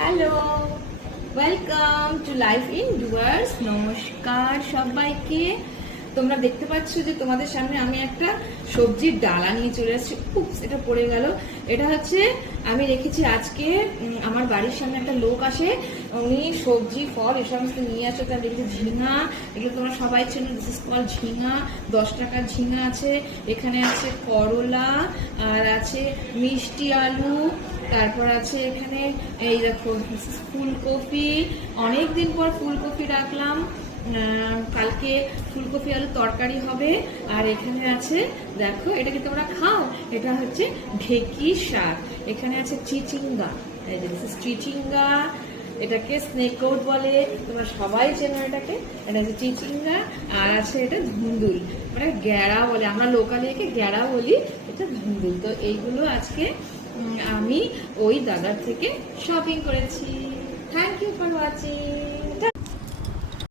Hello, welcome to life in Dooars. নমস্কার সবাইকে। তোমরা দেখতে পাচ্ছ যে তোমাদের সামনে আমি একটা সবজির ডালা নিয়ে চলে আসছি। উপস, এটা পড়ে গেল। এটা হচ্ছে আমি রেখেছি আজকে। আমার বাড়ির সামনে একটা লোক আসে, উনি সবজি ফল এ সমস্ত নিয়ে আসে। তার দেখেছি ঝিঙা, এগুলো তোমরা সবাই চেনো, দিস ইজ কল ঝিঙা। 10 টাকার ঝিঙা আছে, এখানে আছে করলা, আর আছে মিষ্টি আলু, তারপর আছে এখানে এই দেখো ফুলকপি। অনেকদিন পর ফুলকপি রাখলাম, কালকে ফুলকপি আলু তরকারি হবে। আর এখানে আছে দেখো, এটা কি তোমরা খাও? এটা হচ্ছে ঢেকি শাক। এখানে আছে চিচিঙ্গা, এই যে চিচিঙ্গা, এটাকে স্নেক আউট বলে, তোমরা সবাই চেনো এটাকে। এটা হচ্ছে চিচিঙ্গা। আর আছে এটা ধুন্দুল, মানে গ্যাড়া বলে, আমরা লোকালি একে গ্যাড়া বলি, এটা ধুন্দুল। তো এইগুলো আজকে আমি ওই দাদার থেকে শপিং করেছি। Thank you for watching.